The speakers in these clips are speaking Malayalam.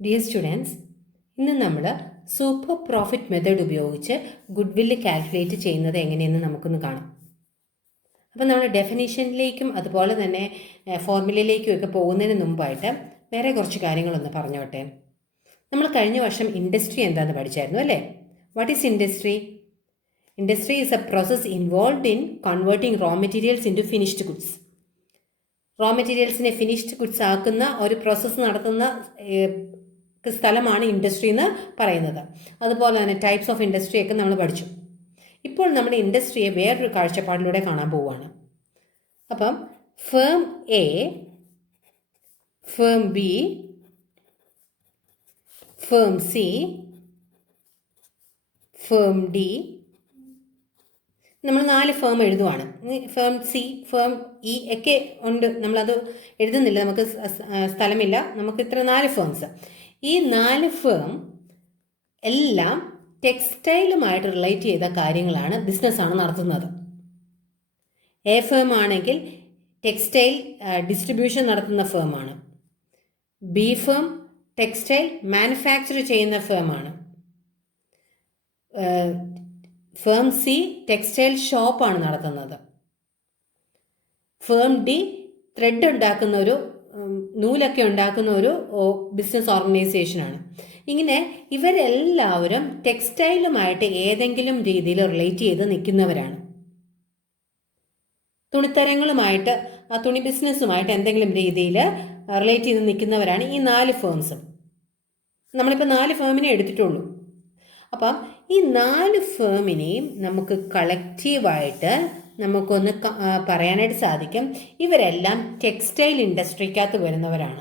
ഡിയർ സ്റ്റുഡൻസ്, ഇന്ന് നമ്മൾ സൂപ്പർ പ്രോഫിറ്റ് മെത്തേഡ് ഉപയോഗിച്ച് ഗുഡ് വില്ല് കാൽക്കുലേറ്റ് ചെയ്യുന്നത് എങ്ങനെയെന്ന് നമുക്കൊന്ന് കാണാം. അപ്പോൾ നമ്മൾ ഡെഫിനേഷനിലേക്കും അതുപോലെ തന്നെ ഫോർമുലയിലേക്കും ഒക്കെ പോകുന്നതിന് മുമ്പായിട്ട് വേറെ കുറച്ച് കാര്യങ്ങളൊന്ന് പറഞ്ഞോട്ടെ. നമ്മൾ കഴിഞ്ഞ വർഷം ഇൻഡസ്ട്രി എന്താണെന്ന് പഠിച്ചായിരുന്നു അല്ലേ? What is industry? Industry is a process involved in converting raw materials into finished goods. Raw മെറ്റീരിയൽസിനെ ഫിനിഷ്ഡ് ഗുഡ്സ് ആക്കുന്ന ഒരു പ്രോസസ്സ് നടത്തുന്ന സ്ഥലമാണ് ഇൻഡസ്ട്രി എന്ന് പറയുന്നത്. അതുപോലെ തന്നെ ടൈപ്സ് ഓഫ് ഇൻഡസ്ട്രി ഒക്കെ നമ്മൾ പഠിച്ചു. ഇപ്പോൾ നമ്മുടെ ഇൻഡസ്ട്രിയെ വേറൊരു കാഴ്ചപ്പാടിലൂടെ കാണാൻ പോവുകയാണ്. അപ്പം firm A, firm B, firm C, firm D, നമ്മൾ 4 ഫേം എഴുതുവാണ്. ഫേം സി, ഫേം ഇ ഒക്കെ ഉണ്ട്, നമ്മളത് എഴുതുന്നില്ല, നമുക്ക് സ്ഥലമില്ല. നമുക്ക് ഇത്ര 4 ഫേംസ്. ഈ 4 ഫേം എല്ലാം ടെക്സ്റ്റൈലുമായിട്ട് റിലേറ്റ് ചെയ്ത കാര്യങ്ങളാണ്, ബിസിനസ്സാണ് നടത്തുന്നത്. എ ഫേം ആണെങ്കിൽ ടെക്സ്റ്റൈൽ ഡിസ്ട്രിബ്യൂഷൻ നടത്തുന്ന ഫേമാണ്. ബി ഫേം ടെക്സ്റ്റൈൽ മാനുഫാക്ചർ ചെയ്യുന്ന ഫേമാണ്. ഫേം സി ടെക്സ്റ്റൈൽ ഷോപ്പാണ് നടത്തുന്നത്. ഫേം ഡി ത്രെഡ് ഉണ്ടാക്കുന്ന ഒരു നൂലൊക്കെ ഉണ്ടാക്കുന്ന ഒരു ബിസിനസ് ഓർഗനൈസേഷനാണ്. ഇങ്ങനെ ഇവരെല്ലാവരും ടെക്സ്റ്റൈലുമായിട്ട് ഏതെങ്കിലും രീതിയിൽ റിലേറ്റ് ചെയ്ത് നിൽക്കുന്നവരാണ്. തുണിത്തരങ്ങളുമായിട്ട്, ആ തുണി ബിസിനസ്സുമായിട്ട് എന്തെങ്കിലും രീതിയിൽ റിലേറ്റ് ചെയ്ത് നിൽക്കുന്നവരാണ് ഈ 4 ഫേംസും. നമ്മളിപ്പോൾ 4 ഫേമിനെ എടുത്തിട്ടുള്ളൂ. അപ്പം ഈ 4 ഫേമിനെയും നമുക്ക് കളക്റ്റീവായിട്ട് നമുക്കൊന്ന് പറയാനായിട്ട് സാധിക്കും, ഇവരെല്ലാം ടെക്സ്റ്റൈൽ ഇൻഡസ്ട്രിക്കകത്ത് വരുന്നവരാണ്.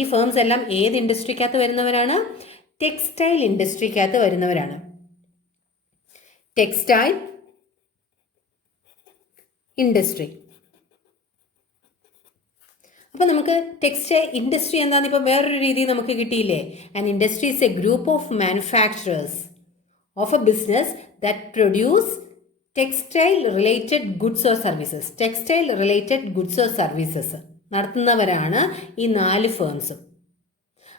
ഈ ഫേംസ് എല്ലാം ഏത് ഇൻഡസ്ട്രിക്കകത്ത് വരുന്നവരാണ്? ടെക്സ്റ്റൈൽ ഇൻഡസ്ട്രിക്കകത്ത് വരുന്നവരാണ്. Textile industry. അപ്പം നമുക്ക് ടെക്സ്റ്റൈൽ ഇൻഡസ്ട്രി എന്താണെന്ന് ഇപ്പോൾ വേറൊരു രീതി നമുക്ക് കിട്ടിയില്ലേ? And industry is a group of manufacturers of a business that produce textile related goods or services. Textile related goods or services നടത്തുന്നവരാണ് ഈ 4 ഫേംസും.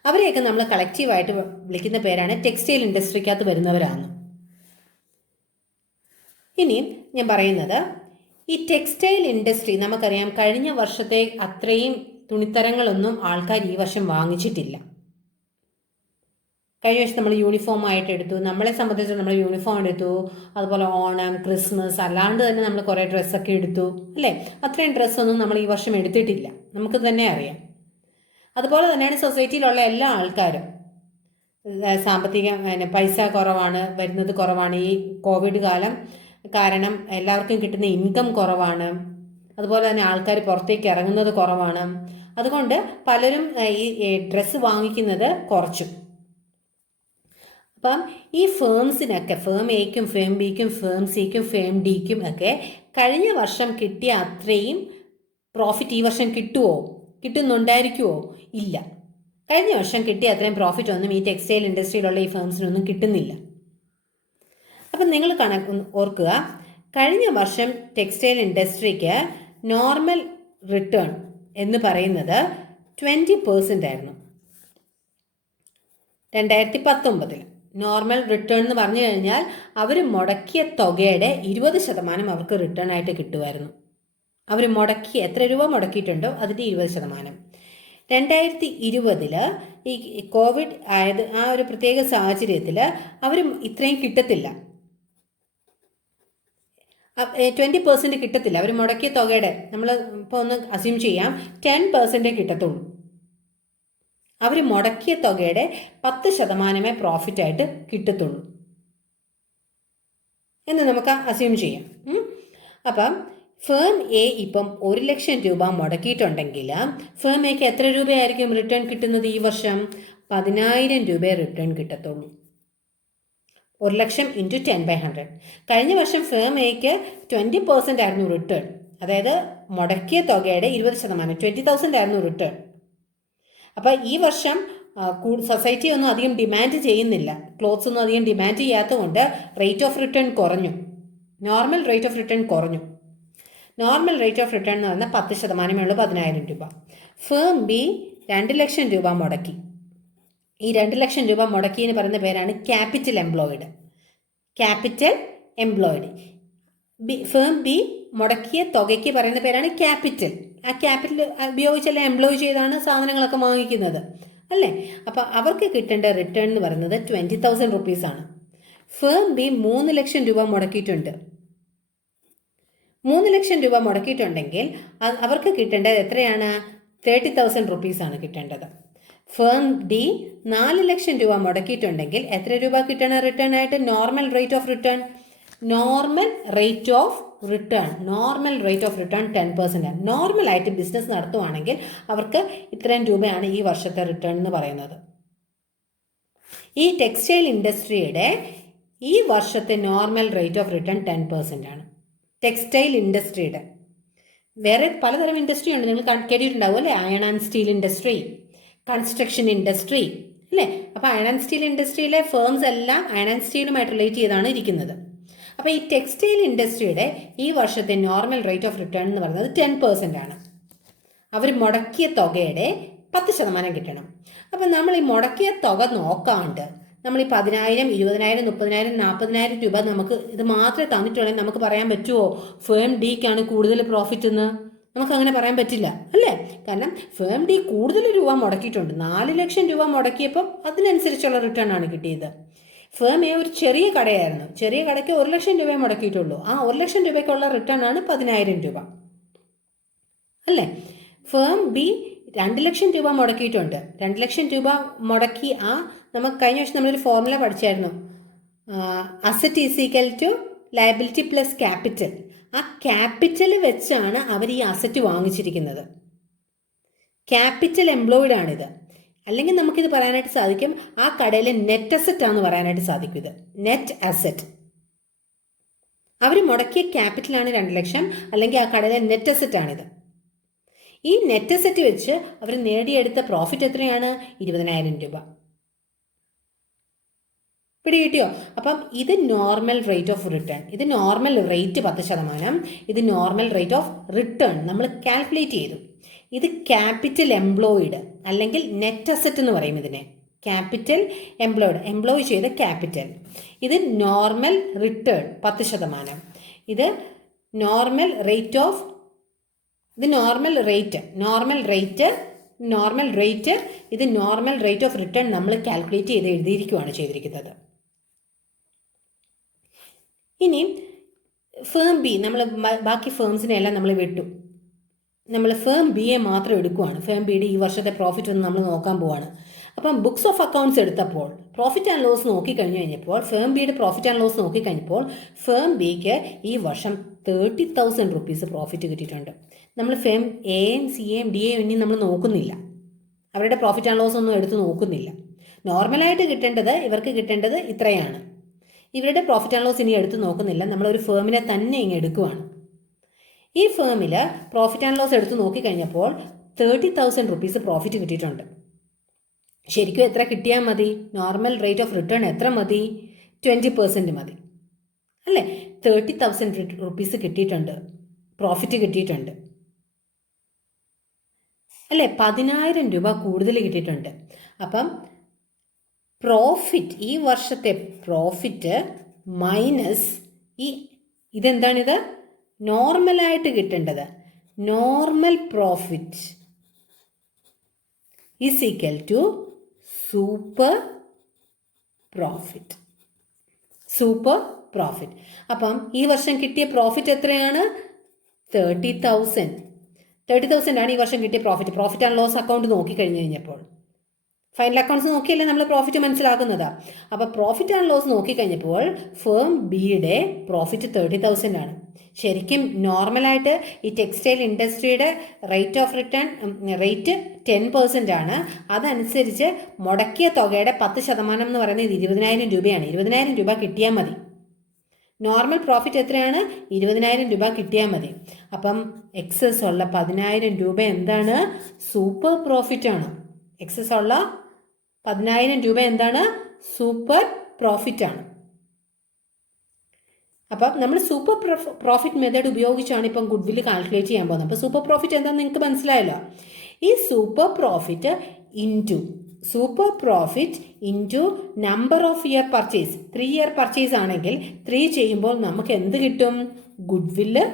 അവരെയൊക്കെ നമ്മൾ കളക്റ്റീവായിട്ട് വിളിക്കുന്ന പേരാണ് ടെക്സ്റ്റൈൽ ഇൻഡസ്ട്രിക്കകത്ത് വരുന്നവരാണ്. ഇനി ഞാൻ പറയുന്നത്, ഈ ടെക്സ്റ്റൈൽ ഇൻഡസ്ട്രി നമുക്കറിയാം, കഴിഞ്ഞ വർഷത്തെ അത്രയും തുണിത്തരങ്ങളൊന്നും ആൾക്കാർ ഈ വർഷം വാങ്ങിച്ചിട്ടില്ല. കഴിഞ്ഞ വർഷം നമ്മൾ യൂണിഫോം ആയിട്ട് എടുത്തു, നമ്മളെ സംബന്ധിച്ച് നമ്മൾ യൂണിഫോം എടുത്തു, അതുപോലെ ഓണം, ക്രിസ്മസ്, അല്ലാണ്ട് തന്നെ നമ്മൾ കുറേ ഡ്രസ്സൊക്കെ എടുത്തു അല്ലേ? അത്രയും ഡ്രസ്സൊന്നും നമ്മൾ ഈ വർഷം എടുത്തിട്ടില്ല, നമുക്ക് തന്നെ അറിയാം. അതുപോലെ തന്നെയാണ് സൊസൈറ്റിയിലുള്ള എല്ലാ ആൾക്കാരും. സാമ്പത്തിക പൈസ കുറവാണ്, വരുന്നത് കുറവാണ്. ഈ കോവിഡ് കാലം കാരണം എല്ലാവർക്കും കിട്ടുന്ന ഇൻകം കുറവാണ്. അതുപോലെ തന്നെ ആൾക്കാർ പുറത്തേക്ക് ഇറങ്ങുന്നത് കുറവാണ്. അതുകൊണ്ട് പലരും ഈ ഡ്രസ്സ് വാങ്ങിക്കുന്നത് കുറച്ചു. അപ്പം ഈ ഫേംസിനൊക്കെ, ഫേം എയ്ക്കും ഫേം ബിക്കും ഫേം സിക്കും ഫേം ഡിക്കും ഒക്കെ കഴിഞ്ഞ വർഷം കിട്ടിയ അത്രയും പ്രോഫിറ്റ് ഈ വർഷം കിട്ടുന്നുണ്ടായിരിക്കുമോ? ഇല്ല. കഴിഞ്ഞ വർഷം കിട്ടിയ അത്രയും പ്രോഫിറ്റ് ഒന്നും ഈ ടെക്സ്റ്റൈൽ ഇൻഡസ്ട്രിയിലുള്ള ഈ ഫേംസിനൊന്നും കിട്ടുന്നില്ല. അപ്പം നിങ്ങൾ ഓർക്കുക, കഴിഞ്ഞ വർഷം ടെക്സ്റ്റൈൽ ഇൻഡസ്ട്രിക്ക് നോർമൽ റിട്ടേൺ എന്ന് പറയുന്നത് 20% ആയിരുന്നു. 2019 നോർമൽ റിട്ടേൺ എന്ന് പറഞ്ഞു കഴിഞ്ഞാൽ അവർ മുടക്കിയ തുകയുടെ 20% അവർക്ക് റിട്ടേൺ ആയിട്ട് കിട്ടുമായിരുന്നു. അവർ എത്ര രൂപ മുടക്കിയിട്ടുണ്ടോ അതിൻ്റെ 20%. 2020 ഈ കോവിഡ് ആയത് ആ ഒരു പ്രത്യേക സാഹചര്യത്തിൽ അവർ ഇത്രയും കിട്ടത്തില്ല, 20% കിട്ടത്തില്ല. അവർ മുടക്കിയ തുകയുടെ നമ്മൾ ഇപ്പോൾ ഒന്ന് അസ്യൂം ചെയ്യാം 10% കിട്ടത്തുള്ളൂ. അവർ മുടക്കിയ തുകയുടെ 10% പ്രോഫിറ്റായിട്ട് കിട്ടത്തുള്ളൂ എന്ന് നമുക്ക് അസ്യൂം ചെയ്യാം. അപ്പം ഫേം എ ഇപ്പം 1 ലക്ഷം രൂപ മുടക്കിയിട്ടുണ്ടെങ്കിൽ ഫേം എക്ക് എത്ര രൂപയായിരിക്കും റിട്ടേൺ കിട്ടുന്നത് ഈ വർഷം? 10,000 രൂപയെ റിട്ടേൺ കിട്ടത്തുള്ളൂ. 1 ലക്ഷം ഇൻറ്റു 10/100. കഴിഞ്ഞ വർഷം ഫേം എക്ക് 20% ആയിരുന്നു റിട്ടേൺ, അതായത് മുടക്കിയ തുകയുടെ 20%, 20,000 ആയിരുന്നു റിട്ടേൺ. അപ്പോൾ ഈ വർഷം സൊസൈറ്റി ഒന്നും അധികം ഡിമാൻഡ് ചെയ്യുന്നില്ല, ക്ലോത്ത്സ് ഒന്നും അധികം ഡിമാൻഡ് ചെയ്യാത്തതുകൊണ്ട് റേറ്റ് ഓഫ് റിട്ടേൺ കുറഞ്ഞു. നോർമൽ റേറ്റ് ഓഫ് റിട്ടേൺ കുറഞ്ഞു. നോർമൽ റേറ്റ് ഓഫ് റിട്ടേൺ എന്ന് പറഞ്ഞാൽ 10% ഉള്ളൂ, 10,000 രൂപ. ഫേം ബി 2 ലക്ഷം രൂപ മുടക്കി. ഈ 2 ലക്ഷം രൂപ മുടക്കിയെന്ന് പറയുന്ന പേരാണ് capital employed. Capital employed. Firm B മുടക്കിയ തുകയ്ക്ക് പറയുന്ന പേരാണ് ക്യാപിറ്റൽ. ആ ക്യാപിറ്റൽ ഉപയോഗിച്ചല്ലേ എംപ്ലോയ് ചെയ്താണ് സാധനങ്ങളൊക്കെ വാങ്ങിക്കുന്നത് അല്ലേ? അപ്പോൾ അവർക്ക് കിട്ടേണ്ട റിട്ടേൺ എന്ന് പറയുന്നത് 20,000 റുപ്പീസാണ്. ഫേം ബി 3 ലക്ഷം രൂപ മുടക്കിയിട്ടുണ്ട്. 3 ലക്ഷം രൂപ മുടക്കിയിട്ടുണ്ടെങ്കിൽ അവർക്ക് കിട്ടേണ്ടത് എത്രയാണ്? 30,000 റുപ്പീസാണ് കിട്ടേണ്ടത്. ഫേം ഡി 4 ലക്ഷം രൂപ മുടക്കിയിട്ടുണ്ടെങ്കിൽ എത്ര രൂപ കിട്ടണം റിട്ടേൺ ആയിട്ട്? Normal rate of return. Normal rate of return 10%. നോർമലായിട്ട് ബിസിനസ് നടത്തുവാണെങ്കിൽ അവർക്ക് ഇത്രയും രൂപയാണ് ഈ വർഷത്തെ റിട്ടേൺ എന്ന് പറയുന്നത്. ഈ ടെക്സ്റ്റൈൽ ഇൻഡസ്ട്രിയുടെ ഈ വർഷത്തെ നോർമൽ റേറ്റ് ഓഫ് റിട്ടേൺ 10% ആണ്. ടെക്സ്റ്റൈൽ ഇൻഡസ്ട്രിയുടെ വേറെ പലതരം ഇൻഡസ്ട്രി ഉണ്ട്, നിങ്ങൾ കേട്ടിട്ടുണ്ടാവും അല്ലേ? Iron and steel industry, construction industry അല്ലേ? അപ്പോൾ അയൺ ആൻഡ് സ്റ്റീൽ ഇൻഡസ്ട്രിയിലെ ഫേംസ് എല്ലാം അയൺ ആൻഡ് സ്റ്റീലുമായിട്ട് റിലേറ്റ് ചെയ്താണ് ഇരിക്കുന്നത്. അപ്പോൾ ഈ ടെക്സ്റ്റൈൽ ഇൻഡസ്ട്രിയുടെ ഈ വർഷത്തെ നോർമൽ റേറ്റ് ഓഫ് റിട്ടേൺ എന്ന് പറയുന്നത് 10% ആണ്. അവർ മുടക്കിയ തുകയുടെ 10% കിട്ടണം. അപ്പം നമ്മൾ ഈ മുടക്കിയ തുക നോക്കാണ്ട് നമ്മൾ ഈ 10,000, 20,000, 30,000, 40,000 രൂപ നമുക്ക് ഇത് മാത്രമേ തന്നിട്ടുണ്ടെങ്കിൽ നമുക്ക് പറയാൻ പറ്റുമോ ഫേം ഡിക്കാണ് കൂടുതൽ പ്രോഫിറ്റ് എന്ന്? നമുക്കങ്ങനെ പറയാൻ പറ്റില്ല അല്ലേ? കാരണം ഫേം ഡി കൂടുതൽ രൂപ മുടക്കിയിട്ടുണ്ട്. 4 ലക്ഷം രൂപ മുടക്കിയപ്പം അതിനനുസരിച്ചുള്ള റിട്ടേൺ ആണ് കിട്ടിയത്. ഫേം എ ഒരു ചെറിയ കടയായിരുന്നു. ചെറിയ കടയ്ക്ക് 1 ലക്ഷം രൂപയെ മുടക്കിയിട്ടുള്ളൂ. ആ 1 ലക്ഷം രൂപയ്ക്കുള്ള റിട്ടേൺ ആണ് 10,000 രൂപ അല്ലേ? ഫേം ബി 2 ലക്ഷം രൂപ മുടക്കിയിട്ടുണ്ട്. 2 ലക്ഷം രൂപ മുടക്കി നമുക്ക് കഴിഞ്ഞ വർഷം നമ്മളൊരു ഫോർമുല പഠിച്ചായിരുന്നു. Asset is equal to liability plus capital. ആ ക്യാപിറ്റൽ വെച്ചാണ് അവർ ഈ അസറ്റ് വാങ്ങിച്ചിരിക്കുന്നത്. ക്യാപിറ്റൽ എംപ്ലോയിഡ് ആണിത്. അല്ലെങ്കിൽ നമുക്കിത് പറയാനായിട്ട് സാധിക്കും ആ കടയിലെ നെറ്റ് അസറ്റ് ആണെന്ന് പറയാനായിട്ട് സാധിക്കും. ഇത് നെറ്റ് അസറ്റ്. അവർ മുടക്കിയ ക്യാപിറ്റലാണ് 2 ലക്ഷം, അല്ലെങ്കിൽ ആ കടയിലെ നെറ്റ് അസറ്റ് ആണിത്. ഈ നെറ്റ് അസറ്റ് വെച്ച് അവർ നേടിയെടുത്ത പ്രോഫിറ്റ് എത്രയാണ്? 20,000 രൂപ. പിടികിട്ടിയോ? അപ്പം ഇത് നോർമൽ റേറ്റ് ഓഫ് റിട്ടേൺ. ഇത് നോർമൽ റേറ്റ് 10%, ഇത് നോർമൽ റേറ്റ് ഓഫ് റിട്ടേൺ നമ്മൾ കാൽക്കുലേറ്റ് ചെയ്തു. ഇത് ക്യാപിറ്റൽ എംപ്ലോയിഡ് അല്ലെങ്കിൽ നെറ്റ് അസറ്റ് എന്ന് പറയും ഇതിനെ. ക്യാപിറ്റൽ എംപ്ലോയിഡ്, എംപ്ലോയ് ചെയ്ത ക്യാപിറ്റൽ. ഇത് നോർമൽ റിട്ടേൺ 10%. ഇത് നോർമൽ റേറ്റ് ഓഫ് ഇത് നോർമൽ റേറ്റ് ഇത് നോർമൽ റേറ്റ് ഓഫ് റിട്ടേൺ നമ്മൾ കാൽക്കുലേറ്റ് ചെയ്ത് എഴുതിയിരിക്കുകയാണ് ചെയ്തിരിക്കുന്നത്. ഇനി ഫേം ബി, നമ്മൾ ബാക്കി ഫേംസിനെല്ലാം നമ്മൾ വിട്ടു. നമ്മൾ ഫേം ബിയെ മാത്രം എടുക്കുകയാണ്. ഫേം ബിയുടെ ഈ വർഷത്തെ പ്രോഫിറ്റ് ഒന്ന് നമ്മൾ നോക്കാൻ പോവാണ്. അപ്പം ബുക്സ് ഓഫ് അക്കൗണ്ട്സ് എടുത്തപ്പോൾ പ്രോഫിറ്റ് ആൻഡ് ലോസ് നോക്കിക്കഴിഞ്ഞപ്പോൾ ഫേം ബിയുടെ പ്രോഫിറ്റ് ആൻഡ് ലോസ് നോക്കിക്കഴിഞ്ഞപ്പോൾ ഫേം ബിക്ക് ഈ വർഷം 30,000 റുപ്പീസ് പ്രോഫിറ്റ് കിട്ടിയിട്ടുണ്ട്. നമ്മൾ ഫേം എയും സിയെയും ഡിയെയും ഇനി നമ്മൾ നോക്കുന്നില്ല. അവരുടെ പ്രോഫിറ്റ് ആൻഡ് ലോസ് ഒന്നും എടുത്ത് നോക്കുന്നില്ല. നോർമലായിട്ട് ഇവർക്ക് കിട്ടേണ്ടത് ഇത്രയാണ്. ഇവരുടെ പ്രോഫിറ്റ് ആൻഡ് ലോസ് ഇനി എടുത്ത് നോക്കുന്നില്ല. നമ്മളൊരു ഫേമിനെ തന്നെ ഇങ്ങ് എടുക്കുവാണ്. ഈ ഫേമിൽ പ്രോഫിറ്റ് ആൻഡ് ലോസ് എടുത്ത് നോക്കിക്കഴിഞ്ഞപ്പോൾ 30,000 റുപ്പീസ് പ്രോഫിറ്റ് കിട്ടിയിട്ടുണ്ട്. ശരിക്കും എത്ര കിട്ടിയാൽ മതി? നോർമൽ റേറ്റ് ഓഫ് റിട്ടേൺ എത്ര മതി? 20% മതി അല്ലേ? 30,000 റുപ്പീസ് കിട്ടിയിട്ടുണ്ട്, പ്രോഫിറ്റ് കിട്ടിയിട്ടുണ്ട് അല്ലേ? 10,000 രൂപ കൂടുതൽ കിട്ടിയിട്ടുണ്ട്. അപ്പം പ്രോഫിറ്റ്, ഈ വർഷത്തെ പ്രോഫിറ്റ് മൈനസ് ഇതെന്താണിത്? നോർമലായിട്ട് കിട്ടേണ്ടത്. Normal profit is equal to super profit. അപ്പം ഈ വർഷം കിട്ടിയ പ്രോഫിറ്റ് എത്രയാണ്? 30,000 ആണ് ഈ വർഷം കിട്ടിയ പ്രോഫിറ്റ് ആൻഡ് ലോസ് അക്കൗണ്ട് നോക്കിക്കഴിഞ്ഞ് കഴിഞ്ഞപ്പോൾ. ഫൈനൽ അക്കൗണ്ട്സ് നോക്കിയല്ലേ നമ്മൾ പ്രോഫിറ്റ് മനസ്സിലാക്കുന്നത്. അപ്പോൾ പ്രോഫിറ്റ് ആൻഡ് ലോസ് നോക്കിക്കഴിഞ്ഞപ്പോൾ ഫേം ബിയുടെ പ്രോഫിറ്റ് 30,000 ആണ്. ശരിക്കും നോർമലായിട്ട് ഈ ടെക്സ്റ്റൈൽ ഇൻഡസ്ട്രിയുടെ റേറ്റ് ഓഫ് റിട്ടേൺ റേറ്റ് 10% ആണ്. അതനുസരിച്ച് മുടക്കിയ തുകയുടെ 10% എന്ന് പറയുന്നത് 20,000 രൂപയാണ്. 20,000 രൂപ കിട്ടിയാൽ മതി. നോർമൽ പ്രോഫിറ്റ് എത്രയാണ്? 20,000 രൂപ കിട്ടിയാൽ മതി. അപ്പം എക്സസ് ഉള്ള 10,000 രൂപ എന്താണ്? സൂപ്പർ പ്രോഫിറ്റ് ആണ്. എക്സസ് ഉള്ള 10,000 രൂപ എന്താണ്? സൂപ്പർ പ്രോഫിറ്റ് ആണ്. അപ്പം നമ്മൾ സൂപ്പർ പ്രോഫിറ്റ് മെത്തേഡ് ഉപയോഗിച്ചാണ് ഇപ്പം ഗുഡ്വിൽ കാൽക്കുലേറ്റ് ചെയ്യാൻ പോകുന്നത്. അപ്പോൾ സൂപ്പർ പ്രോഫിറ്റ് എന്താണെന്ന് നിങ്ങൾക്ക് മനസ്സിലായല്ലോ. ഈ super profit into super profit into number of year purchase. 3 year purchase ആണെങ്കിൽ 3 ചെയ്യുമ്പോൾ നമുക്ക് എന്ത് കിട്ടും? ഗുഡ് വില്ല്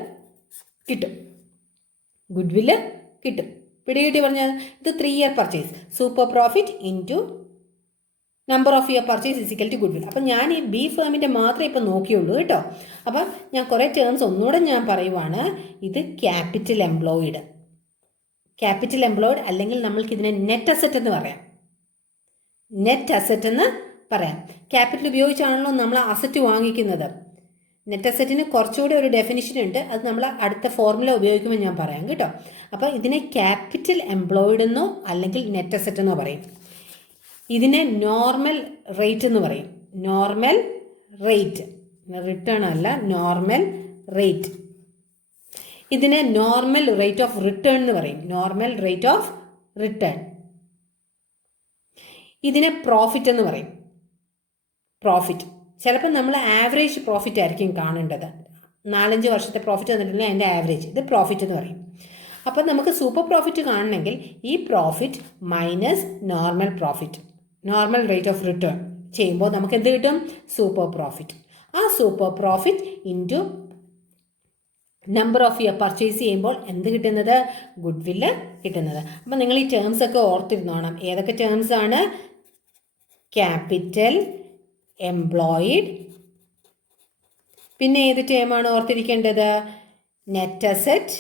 കിട്ടും. പിടികിട്ടി പറഞ്ഞാൽ ഇത് 3 year purchase. Super profit into number of year purchase is equal to goodwill. അപ്പം ഞാൻ ഈ ബി ഫേമിൻ്റെ മാത്രമേ ഇപ്പം നോക്കിയുള്ളൂ കേട്ടോ. അപ്പം ഞാൻ കുറേ ടേംസ് ഒന്നുകൂടെ ഞാൻ പറയുവാണ്. ഇത് ക്യാപിറ്റൽ എംപ്ലോയിഡ് അല്ലെങ്കിൽ നമ്മൾക്ക് ഇതിനെ നെറ്റ് അസറ്റ് എന്ന് പറയാം. ക്യാപിറ്റൽ ഉപയോഗിച്ചാണല്ലോ നമ്മൾ അസറ്റ് വാങ്ങിക്കുന്നത്. നെറ്റ് അസറ്റിന് കുറച്ചുകൂടി ഒരു ഡെഫിനിഷൻ ഉണ്ട്, അത് നമ്മൾ അടുത്ത ഫോർമുല ഉപയോഗിക്കുമ്പോൾ ഞാൻ പറയാം കേട്ടോ. അപ്പോൾ ഇതിനെ ക്യാപിറ്റൽ എംപ്ലോയിഡ് എന്നോ അല്ലെങ്കിൽ നെറ്റ് അസറ്റ് എന്നോ പറയും. ഇതിനെ നോർമൽ റേറ്റ് എന്ന് പറയും. നോർമൽ റേറ്റ്, റിട്ടേൺ അല്ല, നോർമൽ റേറ്റ്. ഇതിനെ നോർമൽ റേറ്റ് ഓഫ് റിട്ടേൺ എന്ന് പറയും. Normal rate of return. ഇതിനെ പ്രോഫിറ്റ് എന്ന് പറയും. പ്രോഫിറ്റ് ചിലപ്പോൾ നമ്മൾ ആവറേജ് പ്രോഫിറ്റ് ആയിരിക്കും കാണേണ്ടത്. 4-5 വർഷത്തെ പ്രോഫിറ്റ് വന്നിട്ടുണ്ടെങ്കിൽ അതിൻ്റെ ആവറേജ്, ഇത് പ്രോഫിറ്റ് എന്ന് പറയും. അപ്പം നമുക്ക് സൂപ്പർ പ്രോഫിറ്റ് കാണണമെങ്കിൽ ഈ profit minus normal profit, normal rate of return ചെയ്യുമ്പോൾ നമുക്ക് എന്ത് കിട്ടും? Super profit. ആ super profit into number of year purchase ചെയ്യുമ്പോൾ എന്ത് കിട്ടുന്നത്? ഗുഡ് വില്ല് കിട്ടുന്നത്. അപ്പം നിങ്ങൾ ഈ ടേംസ് ഒക്കെ ഓർത്തിരുന്നോണം. ഏതൊക്കെ ടേംസ് ആണ്? Capital employed. പിന്നെ ഏത് ടേമാണ് ഓർത്തിരിക്കേണ്ടത്? Net asset.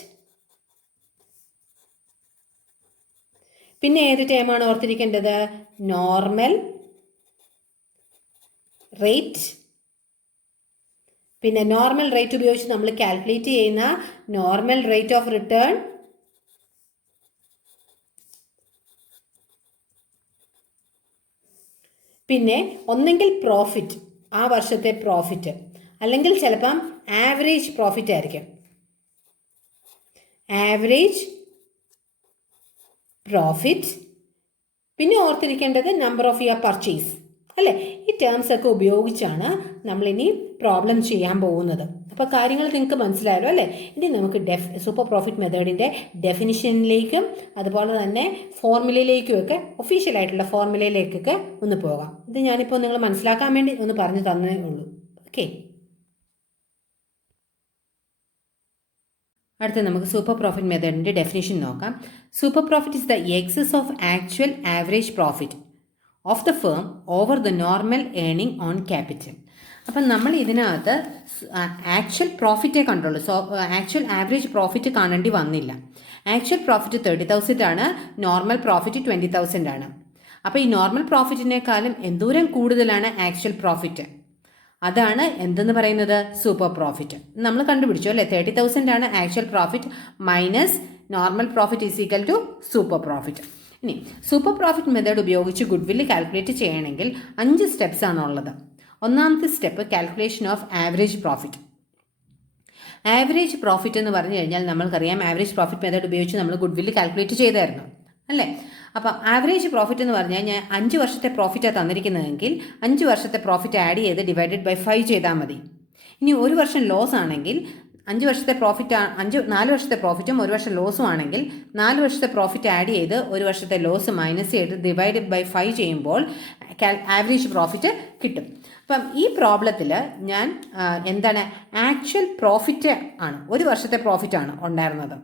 പിന്നെ ഏത് ടേമാണ് ഓർത്തിരിക്കേണ്ടത്? Normal rate. പിന്നെ നോർമൽ റേറ്റ് ഉപയോഗിച്ച് നമ്മൾ കാൽക്കുലേറ്റ് ചെയ്യുന്ന നോർമൽ റേറ്റ് ഓഫ് റിട്ടേൺ. പിന്നെ ഒന്നെങ്കിൽ പ്രോഫിറ്റ്, ആ വർഷത്തെ പ്രോഫിറ്റ്, അല്ലെങ്കിൽ ചിലപ്പം ആവറേജ് പ്രോഫിറ്റ് ആയിരിക്കും. Average profit. പിന്നെ ഓർത്തിരിക്കേണ്ടത് നമ്പർ ഓഫ് ഇയർ പർച്ചേസ് അല്ലേ? ഈ ടേംസ് ഒക്കെ ഉപയോഗിച്ചാണ് നമ്മളിനി പ്രോബ്ലം ചെയ്യാൻ പോകുന്നത്. അപ്പോൾ കാര്യങ്ങൾ നിങ്ങൾക്ക് മനസ്സിലായല്ലോ അല്ലേ? ഇനി നമുക്ക് സൂപ്പർ പ്രോഫിറ്റ് മെത്തേഡിൻ്റെ ഡെഫിനിഷനിലേക്കും അതുപോലെ തന്നെ ഫോർമുലയിലേക്കും ഒക്കെ, ഒഫീഷ്യലായിട്ടുള്ള ഫോർമുലയിലേക്കൊക്കെ ഒന്ന് പോകാം. ഇത് ഞാനിപ്പോൾ നിങ്ങൾ മനസ്സിലാക്കാൻ വേണ്ടി ഒന്ന് പറഞ്ഞു തന്നേ ഉള്ളൂ. ഓക്കെ, അടുത്ത നമുക്ക് സൂപ്പർ പ്രോഫിറ്റ് മെത്തേഡിൻ്റെ ഡെഫിനിഷൻ നോക്കാം. Super profit is the excess of actual average profit of the firm over the normal earning on capital. അപ്പം നമ്മൾ ഇതിനകത്ത് ആക്ച്വൽ പ്രോഫിറ്റേ കണ്ടുള്ളൂ. ആക്ച്വൽ ആവറേജ് പ്രോഫിറ്റ് കാണേണ്ടി വന്നില്ല. ആക്ച്വൽ പ്രോഫിറ്റ് 30,000 ആണ്, നോർമൽ പ്രോഫിറ്റ് 20,000 ആണ്. അപ്പോൾ ഈ നോർമൽ പ്രോഫിറ്റിനേക്കാളും എന്തോരം കൂടുതലാണ് ആക്ച്വൽ പ്രോഫിറ്റ്? അതാണ് എന്തെന്ന് പറയുന്നത്? Super profit. നമ്മൾ കണ്ടുപിടിച്ചു അല്ലേ? 30,000 ആണ് actual profit minus normal profit is equal to super profit. ഇനി സൂപ്പർ പ്രോഫിറ്റ് മെത്തേഡ് ഉപയോഗിച്ച് ഗുഡ് വില്ല് കാൽക്കുലേറ്റ് ചെയ്യണമെങ്കിൽ 5 സ്റ്റെപ്സ് ആണുള്ളത്. ഒന്നാമത്തെ step calculation of average profit. Average profit എന്ന് പറഞ്ഞു കഴിഞ്ഞാൽ നമ്മൾക്കറിയാം, ആവറേജ് പ്രോഫിറ്റ് മെത്തേഡ് ഉപയോഗിച്ച് നമ്മൾ ഗുഡ് വില്ല് കാൽക്കുലേറ്റ് ചെയ്തായിരുന്നു അല്ലേ? അപ്പം ആവറേജ് പ്രോഫിറ്റ് എന്ന് പറഞ്ഞു കഴിഞ്ഞാൽ 5 വർഷത്തെ പ്രോഫിറ്റാണ് തന്നിരിക്കുന്നതെങ്കിൽ 5 വർഷത്തെ പ്രോഫിറ്റ് ആഡ് ചെയ്ത് ഡിവൈഡഡ് ബൈ 5 ചെയ്താൽ മതി. ഇനി 1 വർഷം ലോസ് ആണെങ്കിൽ 5 വർഷത്തെ പ്രോഫിറ്റ് 4 വർഷത്തെ പ്രോഫിറ്റും 1 വർഷം ലോസും ആണെങ്കിൽ 4 വർഷത്തെ പ്രോഫിറ്റ് ആഡ് ചെയ്ത് 1 വർഷത്തെ ലോസ് മൈനസ് ചെയ്ത് ഡിവൈഡഡ് ബൈ 5 ചെയ്യുമ്പോൾ ആവറേജ് പ്രോഫിറ്റ് കിട്ടും. അപ്പം ഈ പ്രോബ്ലത്തിൽ ഞാൻ എന്താണ് ആക്ച്വൽ പ്രോഫിറ്റ് ആണ്, 1 വർഷത്തെ പ്രോഫിറ്റാണ് ഉണ്ടായിരുന്നത്,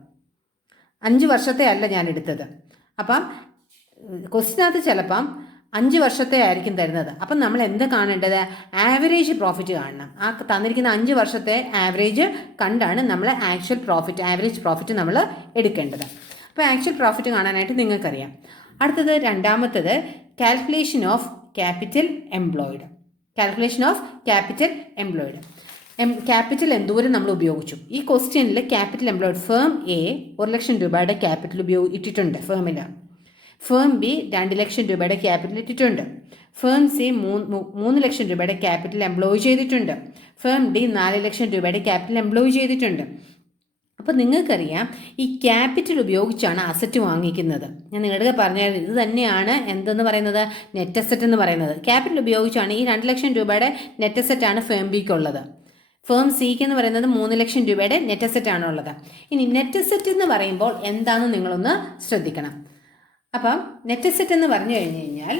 5 വർഷത്തെ അല്ല ഞാൻ എടുത്തത്. അപ്പം ക്വസ്റ്റിനകത്ത് ചിലപ്പം 5 വർഷത്തെ ആയിരിക്കും തരുന്നത്. അപ്പം നമ്മൾ എന്ത് കാണേണ്ടത്? ആവറേജ് പ്രോഫിറ്റ് കാണണം. ആ തന്നിരിക്കുന്ന 5 വർഷത്തെ ആവറേജ് കണ്ടാണ് നമ്മൾ ആക്ച്വൽ പ്രോഫിറ്റ്, ആവറേജ് പ്രോഫിറ്റ് നമ്മൾ എടുക്കേണ്ടത്. അപ്പോൾ ആക്ച്വൽ പ്രോഫിറ്റ് കാണാനായിട്ട് നിങ്ങൾക്കറിയാം. അടുത്തത് രണ്ടാമത്തത് calculation of capital employed. Calculation of capital employed. Capital എന്തോരം നമ്മൾ ഉപയോഗിച്ചു? ഈ ക്വസ്റ്റ്യനിൽ ക്യാപിറ്റൽ എംപ്ലോയിഡ് ഫേം എ 1 ലക്ഷം രൂപയുടെ ക്യാപിറ്റൽ ഇട്ടിട്ടുണ്ട് ഫേമിൽ. ഫേം ബി 2 ലക്ഷം രൂപയുടെ ക്യാപിറ്റൽ ഇട്ടിട്ടുണ്ട്. ഫേം സി 3 ലക്ഷം രൂപയുടെ ക്യാപിറ്റൽ എംപ്ലോയ് ചെയ്തിട്ടുണ്ട്. ഫേം ഡി 4 ലക്ഷം രൂപയുടെ ക്യാപിറ്റൽ എംപ്ലോയ് ചെയ്തിട്ടുണ്ട്. അപ്പോൾ നിങ്ങൾക്കറിയാം ഈ ക്യാപിറ്റൽ ഉപയോഗിച്ചാണ് അസറ്റ് വാങ്ങിക്കുന്നത്. ഞാൻ നിങ്ങളുടെ പറഞ്ഞത് ഇത് തന്നെയാണ് എന്തെന്ന് പറയുന്നത്? നെറ്റ് അസറ്റ് എന്ന് പറയുന്നത്. ക്യാപിറ്റൽ ഉപയോഗിച്ചാണ് ഈ 2 ലക്ഷം രൂപയുടെ നെറ്റ് അസറ്റാണ് ഫേം ബിക്കുള്ളത്. ഫേം സിക്ക് എന്ന് പറയുന്നത് 3 ലക്ഷം രൂപയുടെ നെറ്റ് അസറ്റ് ആണുള്ളത്. ഇനി നെറ്റ് അസറ്റ് എന്ന് പറയുമ്പോൾ എന്താണെന്ന് നിങ്ങളൊന്ന് ശ്രദ്ധിക്കണം. അപ്പം നെറ്റ് അസറ്റ് എന്ന് പറഞ്ഞു കഴിഞ്ഞ് കഴിഞ്ഞാൽ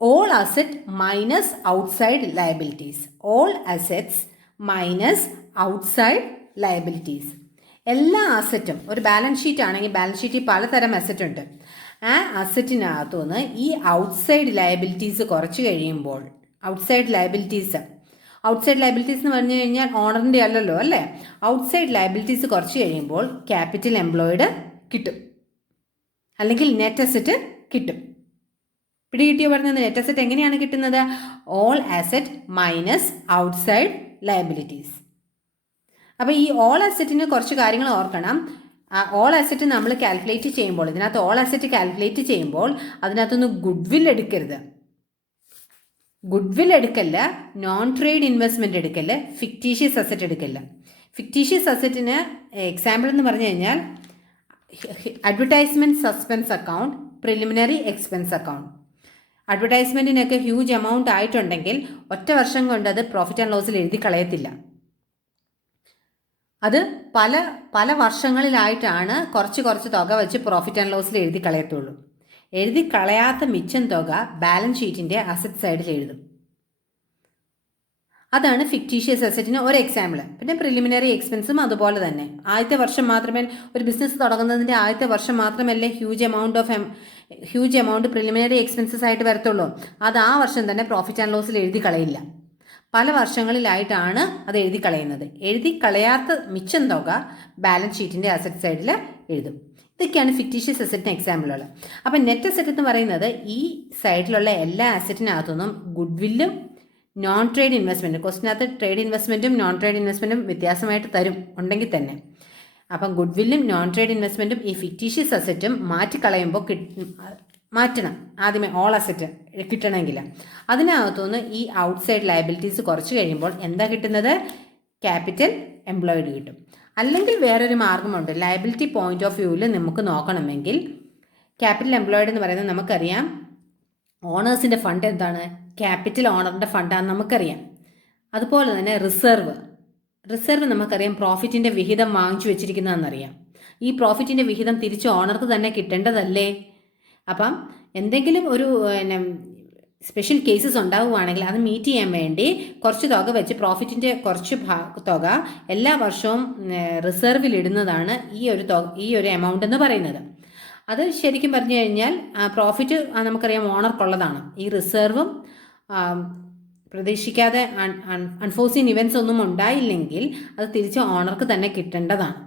all asset minus outside liabilities. All assets minus outside liabilities. എല്ലാ അസറ്റും, ഒരു ബാലൻസ് ഷീറ്റ് ആണെങ്കിൽ ബാലൻസ് ഷീറ്റിൽ പലതരം അസറ്റ് ഉണ്ട്. ആ അസറ്റിനകത്തുനിന്ന് ഈ ഔട്ട്സൈഡ് ലയബിലിറ്റീസ് കുറച്ച് കഴിയുമ്പോൾ, ഔട്ട്സൈഡ് ലയബിലിറ്റീസ് എന്ന് പറഞ്ഞു കഴിഞ്ഞാൽ ഓണറിൻ്റെ അല്ലല്ലോ അല്ലേ. ഔട്ട്സൈഡ് ലയബിലിറ്റീസ് കുറച്ച് കഴിയുമ്പോൾ ക്യാപിറ്റൽ എംപ്ലോയിഡ് കിട്ടും, അല്ലെങ്കിൽ നെറ്റ് അസറ്റ് കിട്ടും. പിടികിട്ടിയോ പറഞ്ഞത്? നെറ്റ് അസറ്റ് എങ്ങനെയാണ് കിട്ടുന്നത്? All asset minus outside liabilities. അപ്പോൾ ഈ ഓൾ അസറ്റിന് കുറച്ച് കാര്യങ്ങൾ ഓർക്കണം. ഓൾ അസറ്റ് നമ്മൾ കാൽക്കുലേറ്റ് ചെയ്യുമ്പോൾ, ഇതിനകത്ത് ഓൾ അസറ്റ് കാൽക്കുലേറ്റ് ചെയ്യുമ്പോൾ അതിനകത്തൊന്ന് ഗുഡ്വിൽ എടുക്കരുത്. ഗുഡ്വിൽ എടുക്കല്ല, നോൺ ട്രേഡ് ഇൻവെസ്റ്റ്മെൻറ്റ് എടുക്കല്ല, ഫിക്റ്റീഷ്യസ് അസറ്റ് എടുക്കല്ല. ഫിക്റ്റീഷ്യസ് അസറ്റിന് എക്സാമ്പിൾ എന്ന് പറഞ്ഞു കഴിഞ്ഞാൽ advertisement suspense account, preliminary expense account. അഡ്വർടൈസ്മെൻറ്റിനൊക്കെ ഹ്യൂജ് എമൗണ്ട് ആയിട്ടുണ്ടെങ്കിൽ ഒറ്റ വർഷം കൊണ്ട് അത് പ്രോഫിറ്റ് ആൻഡ് ലോസിൽ എഴുതി കളയത്തില്ല. അത് പല വർഷങ്ങളിലായിട്ടാണ് കുറച്ച് തുക വെച്ച് പ്രോഫിറ്റ് ആൻഡ് ലോസിൽ എഴുതി കളയത്തുള്ളൂ. എഴുതി കളയാത്ത മിച്ചം തുക ബാലൻസ് ഷീറ്റിൻ്റെ അസറ്റ് സൈഡിൽ എഴുതും. അതാണ് ഫിക്റ്റീഷ്യസ് അസറ്റിന് ഒരു എക്സാമ്പിൾ. പിന്നെ പ്രിലിമിനറി എക്സ്പെൻസും അതുപോലെ തന്നെ. ആദ്യത്തെ വർഷം മാത്രമേ, ഒരു ബിസിനസ് തുടങ്ങുന്നതിൻ്റെ ആദ്യത്തെ വർഷം മാത്രമല്ലേ ഹ്യൂജ് എമൗണ്ട് പ്രിലിമിനറി എക്സ്പെൻസസ് ആയിട്ട് വരത്തുള്ളൂ. അത് ആ വർഷം തന്നെ പ്രോഫിറ്റ് ആൻഡ് ലോസിൽ എഴുതി കളയില്ല. പല വർഷങ്ങളിലായിട്ടാണ് അത് എഴുതി കളയുന്നത്. എഴുതി കളയാത്ത മിച്ചം തുക ബാലൻസ് ഷീറ്റിൻ്റെ അസറ്റ് സൈഡിൽ എഴുതും. ഇതൊക്കെയാണ് ഫിക്റ്റീഷ്യസ് അസറ്റിന് എക്സാമ്പിളുകൾ. അപ്പം നെറ്റ് അസറ്റ് എന്ന് പറയുന്നത് ഈ സൈഡിലുള്ള എല്ലാ അസറ്റിനകത്തുനിന്നും ഗുഡ്വില്ലും നോൺ ട്രേഡ് ഇൻവെസ്റ്റ്മെൻറ്റും, ക്വസ്റ്റിനകത്ത് ട്രേഡ് ഇൻവെസ്റ്റ്മെൻറ്റും നോൺ ട്രേഡ് ഇൻവെസ്റ്റ്മെൻറ്റും വ്യത്യാസമായിട്ട് തരും ഉണ്ടെങ്കിൽ തന്നെ. അപ്പം ഗുഡ്വില്ലും നോൺ ട്രേഡ് ഇൻവെസ്റ്റ്മെൻറ്റും ഈ ഫിക്റ്റീഷ്യസ് അസറ്റും മാറ്റിക്കളയുമ്പോൾ മാറ്റണം. ആദ്യമേ ഓൾ അസറ്റ് കിട്ടണമെങ്കിൽ അതിനകത്തുനിന്ന് ഈ ഔട്ട്സൈഡ് ലയബിലിറ്റീസ് കുറച്ച് കഴിയുമ്പോൾ എന്താ കിട്ടുന്നത്? ക്യാപിറ്റൽ എംപ്ലോയിഡ് കിട്ടും. അല്ലെങ്കിൽ വേറൊരു മാർഗമുണ്ട്. ലയബിലിറ്റി പോയിന്റ് ഓഫ് വ്യൂവിൽ നമുക്ക് നോക്കണമെങ്കിൽ ക്യാപിറ്റൽ എംപ്ലോയിഡ് എന്ന് പറയുന്നത് നമുക്കറിയാം, ഓണേഴ്സിൻ്റെ ഫണ്ട് എന്താണ്? ക്യാപിറ്റൽ ഓണറിൻ്റെ ഫണ്ടാണെന്ന് നമുക്കറിയാം. അതുപോലെ തന്നെ റിസർവ് നമുക്കറിയാം, പ്രോഫിറ്റിൻ്റെ വിഹിതം വാങ്ങിച്ചു വെച്ചിരിക്കുന്നതെന്നറിയാം. ഈ പ്രോഫിറ്റിൻ്റെ വിഹിതം തിരിച്ച് ഓണർക്ക് തന്നെ കിട്ടേണ്ടതല്ലേ? അപ്പം എന്തെങ്കിലും ഒരു സ്പെഷ്യൽ കേസസ് ഉണ്ടാവുകയാണെങ്കിൽ അത് മീറ്റ് ചെയ്യാൻ വേണ്ടി കുറച്ച് തുക വെച്ച് പ്രോഫിറ്റിൻ്റെ കുറച്ച് തുക എല്ലാ വർഷവും റിസർവിലിടുന്നതാണ് ഈ ഒരു എമൗണ്ട് എന്ന് പറയുന്നത്. അത് ശരിക്കും പറഞ്ഞു കഴിഞ്ഞാൽ പ്രോഫിറ്റ് നമുക്കറിയാം ഓണർക്കുള്ളതാണ്. ഈ റിസർവും പ്രതീക്ഷിക്കാതെ അൺഫോർസീൻ ഇവൻറ്റ്സ് ഒന്നും ഉണ്ടായില്ലെങ്കിൽ അത് തിരിച്ച് ഓണർക്ക് തന്നെ കിട്ടേണ്ടതാണ്.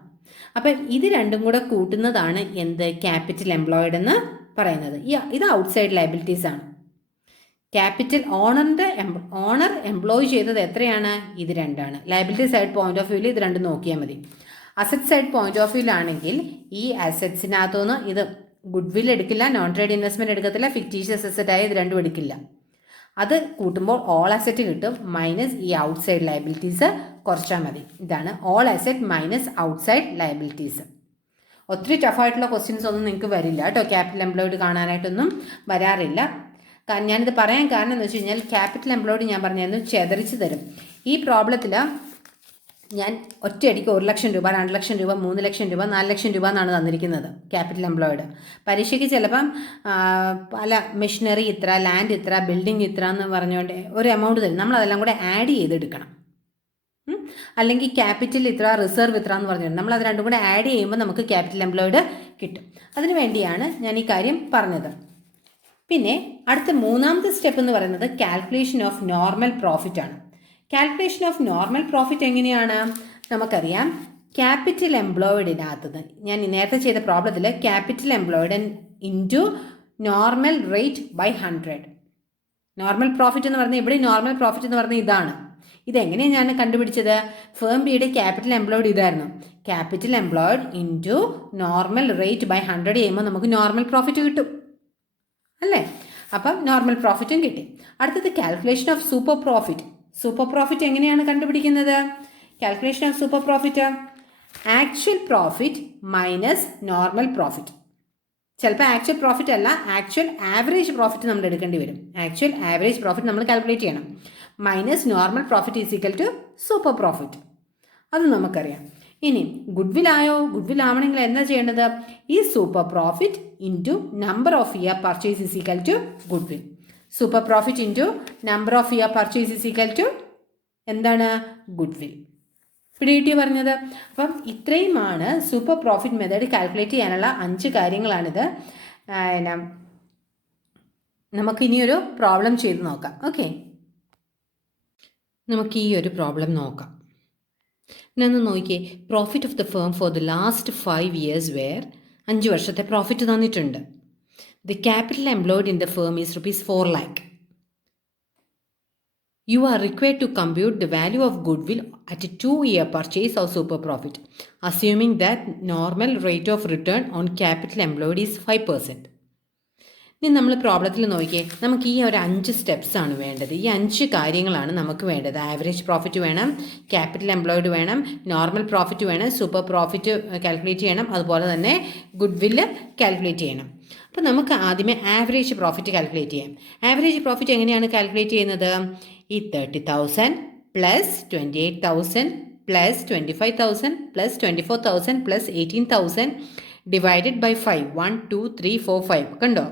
അപ്പം ഇത് രണ്ടും കൂടെ കൂട്ടുന്നതാണ് എന്ത്? ക്യാപിറ്റൽ എംപ്ലോയിഡ് എന്ന് പറയുന്നത്. ഇത് ഔട്ട്സൈഡ് ലയബിലിറ്റീസ് ആണ്. ക്യാപിറ്റൽ ഓണർ എംപ്ലോയ് ചെയ്തത് എത്രയാണ്? ഇത് രണ്ടാണ്. ലയബിലിറ്റി സൈഡ് പോയിന്റ് ഓഫ് വ്യൂവിൽ ഇത് രണ്ടും നോക്കിയാൽ മതി. അസറ്റ് സൈഡ് പോയിന്റ് ഓഫ് വ്യൂവിലാണെങ്കിൽ ഈ അസറ്റ്സിനകത്തുനിന്ന് ഇത് ഗുഡ്വിൽ എടുക്കില്ല, നോൺ ട്രേഡ് ഇൻവെസ്റ്റ്മെൻറ്റ് എടുക്കത്തില്ല, ഫിക്റ്റീഷ്യസ് അസറ്റായി ഇത് രണ്ടും എടുക്കില്ല. അത് കൂട്ടുമ്പോൾ ഓൾ അസറ്റ് കിട്ടും, മൈനസ് ഈ ഔട്ട്സൈഡ് ലയബിലിറ്റീസ് കുറച്ചാൽ മതി. ഇതാണ് all asset minus outside liabilities. ഒത്തിരി ടഫായിട്ടുള്ള ക്വസ്റ്റ്യൻസ് ഒന്നും നിങ്ങൾക്ക് വരില്ല കേട്ടോ. ക്യാപിറ്റൽ എംപ്ലോയിഡ് കാണാനായിട്ടൊന്നും വരാറില്ല. ഞാനിത് പറയാൻ കാരണം എന്ന് വെച്ച് കഴിഞ്ഞാൽ ക്യാപിറ്റൽ എംപ്ലോയിഡ് ഞാൻ പറഞ്ഞായിരുന്നു ചെതറിച്ച് തരും. ഈ പ്രോബ്ലത്തിൽ ഞാൻ ഒറ്റയടിക്ക് 1 ലക്ഷം രൂപ, 2 ലക്ഷം രൂപ, 3 ലക്ഷം രൂപ, 4 ലക്ഷം രൂപ എന്നാണ് തന്നിരിക്കുന്നത് ക്യാപിറ്റൽ എംപ്ലോയിഡ്. പരീക്ഷയ്ക്ക് ചിലപ്പം പല മെഷീനറി ഇത്ര, ലാൻഡ് ഇത്ര, ബിൽഡിംഗ് ഇത്ര എന്ന് പറഞ്ഞുകൊണ്ട് ഒരു എമൗണ്ട് തരും. നമ്മളതെല്ലാം കൂടെ ആഡ് ചെയ്തെടുക്കണം. അല്ലെങ്കിൽ ക്യാപിറ്റൽ ഇത്ര, റിസർവ് ഇത്ര എന്ന് പറഞ്ഞുകൊണ്ട് നമ്മൾ അത് രണ്ടും കൂടെ ആഡ് ചെയ്യുമ്പോൾ നമുക്ക് ക്യാപിറ്റൽ എംപ്ലോയിഡ് കിട്ടും. അതിനു വേണ്ടിയാണ് ഞാൻ ഈ കാര്യം പറഞ്ഞത്. പിന്നെ അടുത്ത മൂന്നാമത്തെ സ്റ്റെപ്പ് എന്ന് പറയുന്നത് കാൽക്കുലേഷൻ ഓഫ് നോർമൽ പ്രോഫിറ്റ് ആണ്. കാൽക്കുലേഷൻ ഓഫ് നോർമൽ പ്രോഫിറ്റ് എങ്ങനെയാണ്? നമുക്കറിയാം, ക്യാപിറ്റൽ എംപ്ലോയിഡിനകത്ത് ഞാൻ നേരത്തെ ചെയ്ത പ്രോബ്ലത്തിൽ capital employed into normal rate by 100. Normal profit എന്ന് പറഞ്ഞാൽ ഇവിടെ നോർമൽ പ്രോഫിറ്റ് എന്ന് പറഞ്ഞാൽ ഇതാണ്. ഇതെങ്ങനെയാണ് ഞാൻ കണ്ടുപിടിച്ചത്? ഫേം ബിയുടെ ക്യാപിറ്റൽ എംപ്ലോയിഡ് ഇതായിരുന്നു. Capital employed into normal rate by 100 ചെയ്യുമ്പോൾ നമുക്ക് നോർമൽ പ്രോഫിറ്റ് കിട്ടും അല്ലേ? അപ്പം നോർമൽ പ്രോഫിറ്റും കിട്ടി. അടുത്തത് calculation of super profit. Super profit എങ്ങനെയാണ് കണ്ടുപിടിക്കുന്നത്? Calculation of super profit actual profit minus normal profit. ചിലപ്പോൾ ആക്ച്വൽ പ്രോഫിറ്റ് അല്ല, ആക്ച്വൽ ആവറേജ് പ്രോഫിറ്റ് നമ്മൾ എടുക്കേണ്ടി വരും. ആക്ച്വൽ ആവറേജ് പ്രോഫിറ്റ് നമ്മൾ കാൽക്കുലേറ്റ് ചെയ്യണം. Minus normal profit is equal to super profit. അത് നമുക്കറിയാം. ഇനി ഗുഡ്വിൽ ആയോ? ഗുഡ്വിൽ ആവണമെങ്കിൽ എന്താ ചെയ്യേണ്ടത്? ഈ super profit into number of year purchase is equal to goodwill. Super profit into number of year purchase is equal to എന്താണ്? ഗുഡ്വിൽ. പിടികിട്ടിയോ പറഞ്ഞത്? അപ്പം ഇത്രയുമാണ് സൂപ്പർ പ്രോഫിറ്റ് മെത്തേഡ് കാൽക്കുലേറ്റ് ചെയ്യാനുള്ള 5 കാര്യങ്ങളാണിത്. നമുക്കിനിയൊരു പ്രോബ്ലം ചെയ്ത് നോക്കാം. ഓക്കെ, നമുക്ക് ഈ ഒരു പ്രോബ്ലം നോക്കാം. ഒന്ന് നോക്കിയേ. Profit of the firm for the last 5 years where 5 വർഷത്തെ പ്രോഫിറ്റ് തന്നിട്ടുണ്ട്. The capital employed in the firm is ₹4 lakh. You are required to compute the value of goodwill at a 2-year purchase of super profit, assuming that normal rate of return on capital employed is 5%. ഇനി നമ്മൾ പ്രോബ്ലത്തിൽ നോക്കിയേ, നമുക്ക് ഈ ഒരു 5 സ്റ്റെപ്സ് ആണ് വേണ്ടത്. ഈ 5 കാര്യങ്ങളാണ് നമുക്ക് വേണ്ടത്. ആവറേജ് പ്രോഫിറ്റ് വേണം, ക്യാപിറ്റൽ എംപ്ലോയ്ഡ് വേണം, നോർമൽ പ്രോഫിറ്റ് വേണം, സൂപ്പർ പ്രോഫിറ്റ് കാൽക്കുലേറ്റ് ചെയ്യണം, അതുപോലെ തന്നെ ഗുഡ്വില്ല് കാൽക്കുലേറ്റ് ചെയ്യണം. അപ്പോൾ നമുക്ക് ആദ്യമേ ആവറേജ് പ്രോഫിറ്റ് കാൽക്കുലേറ്റ് ചെയ്യാം. ആവറേജ് പ്രോഫിറ്റ് എങ്ങനെയാണ് കാൽക്കുലേറ്റ് ചെയ്യുന്നത്? ഈ 30,000 plus 28,000 plus 25,000 plus 24,000 plus 18,000 divided by 5. 1 2 3 4 5 കണ്ടോ?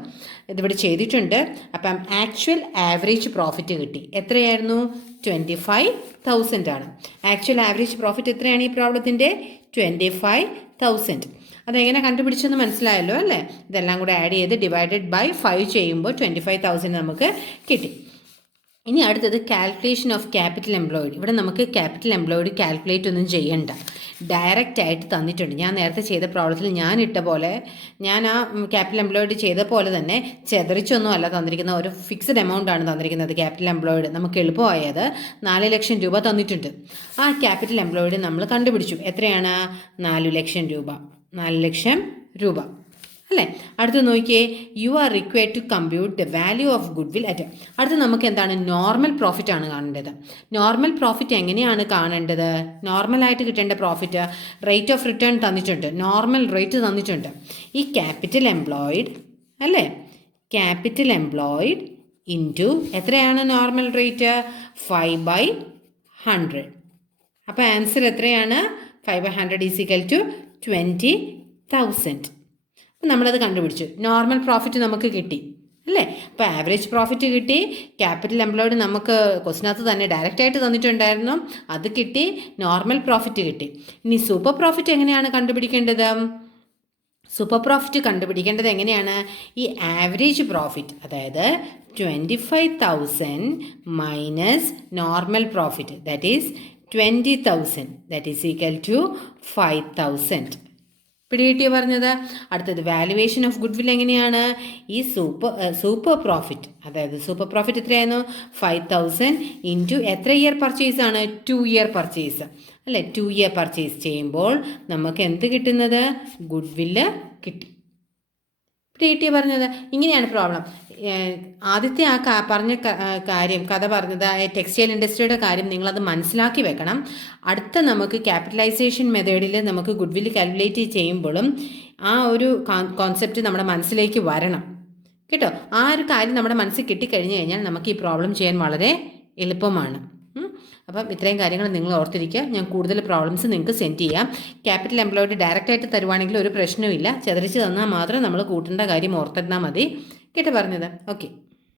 ഇതിവിടെ ചെയ്തിട്ടുണ്ട്. അപ്പം ആക്ച്വൽ ആവറേജ് പ്രോഫിറ്റ് കിട്ടി. എത്രയായിരുന്നു? 25,000 ആണ്. ആക്ച്വൽ ആവറേജ് പ്രോഫിറ്റ് എത്രയാണ് ഈ പ്രോബ്ലത്തിൻ്റെ? 25,000. അതെങ്ങനെ കണ്ടുപിടിച്ചെന്ന് മനസ്സിലായല്ലോ അല്ലേ? ഇതെല്ലാം കൂടെ ആഡ് ചെയ്ത് ഡിവൈഡഡ് ബൈ 5 ചെയ്യുമ്പോൾ 25,000 നമുക്ക് കിട്ടി. ഇനി അടുത്തത് കാൽക്കുലേഷൻ ഓഫ് ക്യാപിറ്റൽ എംപ്ലോയിഡ്. ഇവിടെ നമുക്ക് ക്യാപിറ്റൽ എംപ്ലോയിഡ് കാൽക്കുലേറ്റ് ഒന്നും ചെയ്യണ്ട, ഡയറക്റ്റ് ആയിട്ട് തന്നിട്ടുണ്ട്. ഞാൻ നേരത്തെ ചെയ്ത പ്രോബ്ലത്തിൽ ഞാൻ ഇട്ട പോലെ, ഞാൻ ആ ക്യാപിറ്റൽ എംപ്ലോയിഡ് ചെയ്ത പോലെ തന്നെ ചെതറിച്ചൊന്നും അല്ല തന്നിരിക്കുന്ന, ഒരു ഫിക്സഡ് എമൗണ്ട് ആണ് തന്നിരിക്കുന്നത്. ക്യാപിറ്റൽ എംപ്ലോയിഡ് നമുക്ക് എളുപ്പമായത് 4 ലക്ഷം രൂപ തന്നിട്ടുണ്ട്. ആ ക്യാപിറ്റൽ എംപ്ലോയിഡ് നമ്മൾ കണ്ടുപിടിച്ചു. എത്രയാണ്? 4 ലക്ഷം രൂപ. 4 ലക്ഷം രൂപ അല്ലേ? അടുത്ത് നോക്കിയേ, you are required to compute the value of goodwill at. അടുത്ത് നമുക്ക് എന്താണ്? നോർമൽ പ്രോഫിറ്റ് ആണ് കാണേണ്ടത്. നോർമൽ പ്രോഫിറ്റ് എങ്ങനെയാണ് കാണേണ്ടത്? നോർമലായിട്ട് കിട്ടേണ്ട പ്രോഫിറ്റ് റേറ്റ് ഓഫ് റിട്ടേൺ തന്നിട്ടുണ്ട്, നോർമൽ റേറ്റ് തന്നിട്ടുണ്ട്. ഈ ക്യാപിറ്റൽ എംപ്ലോയിഡ് അല്ലേ, ക്യാപിറ്റൽ എംപ്ലോയിഡ് ഇൻറ്റു എത്രയാണ് നോർമൽ റേറ്റ്? 5/100. അപ്പോൾ ആൻസർ എത്രയാണ്? 5/100 ഈസ് ഈക്വൽ ടു 20,000. നമ്മളത് കണ്ടുപിടിച്ചു. നോർമൽ പ്രോഫിറ്റ് നമുക്ക് കിട്ടി അല്ലേ? അപ്പോൾ ആവറേജ് പ്രോഫിറ്റ് കിട്ടി, ക്യാപിറ്റൽ എംപ്ലോയിഡ് നമുക്ക് ക്വസ്റ്റിനകത്ത് തന്നെ ഡയറക്റ്റ് ആയിട്ട് തന്നിട്ടുണ്ടായിരുന്നു, അത് കിട്ടി, നോർമൽ പ്രോഫിറ്റ് കിട്ടി. ഇനി സൂപ്പർ പ്രോഫിറ്റ് എങ്ങനെയാണ് കണ്ടുപിടിക്കേണ്ടത്? സൂപ്പർ പ്രോഫിറ്റ് കണ്ടുപിടിക്കേണ്ടത് എങ്ങനെയാണ്? ഈ ആവറേജ് പ്രോഫിറ്റ്, അതായത് 25,000 minus normal profit, that is 20,000, that is equal to 5,000. പിടികിട്ടിയോ പറഞ്ഞത്? അടുത്തത് വാല്യുവേഷൻ ഓഫ് ഗുഡ്വിൽ എങ്ങനെയാണ്? ഈ സൂപ്പർ പ്രോഫിറ്റ്, അതായത് സൂപ്പർ പ്രോഫിറ്റ് എത്രയായിരുന്നു? 5,000 ഇൻറ്റു എത്ര ഇയർ പർച്ചേസ് ആണ്? 2 ഇയർ പർച്ചേസ് അല്ലേ? 2 ഇയർ പർച്ചേസ് ചെയ്യുമ്പോൾ നമുക്ക് എന്ത് കിട്ടുന്നത്? ഗുഡ്വില്ല് കിട്ടി. പിടികിട്ടിയോ പറഞ്ഞത്? ഇങ്ങനെയാണ് പ്രോബ്ലം. ആദ്യത്തെ ആ പറഞ്ഞ കാര്യം, കഥ പറഞ്ഞത് ടെക്സ്റ്റൈൽ ഇൻഡസ്ട്രിയുടെ കാര്യം നിങ്ങളത് മനസ്സിലാക്കി വെക്കണം. അടുത്ത നമുക്ക് ക്യാപിറ്റലൈസേഷൻ മെത്തേഡിൽ നമുക്ക് ഗുഡ്വില്ല് കാൽക്കുലേറ്റ് ചെയ്യുമ്പോഴും ആ ഒരു കോൺസെപ്റ്റ് നമ്മുടെ മനസ്സിലേക്ക് വരണം കേട്ടോ. ആ ഒരു കാര്യം നമ്മുടെ മനസ്സിൽ കിട്ടിക്കഴിഞ്ഞ് കഴിഞ്ഞാൽ നമുക്ക് ഈ പ്രോബ്ലം ചെയ്യാൻ വളരെ എളുപ്പമാണ്. അപ്പം ഇത്രയും കാര്യങ്ങൾ നിങ്ങൾ ഓർത്തിരിക്കുക. ഞാൻ കൂടുതൽ പ്രോബ്ലംസ് നിങ്ങൾക്ക് സെൻഡ് ചെയ്യാം. ക്യാപിറ്റൽ എംപ്ലോയിഡ് ഡയറക്റ്റായിട്ട് തരുവാണെങ്കിൽ ഒരു പ്രശ്നവുമില്ല, ചെതറിച്ച് തന്നാൽ മാത്രം നമ്മൾ കൂട്ടേണ്ട കാര്യം ഓർത്തിരുന്നാൽ മതി. കേട്ടോ പറഞ്ഞത്? ഓക്കെ.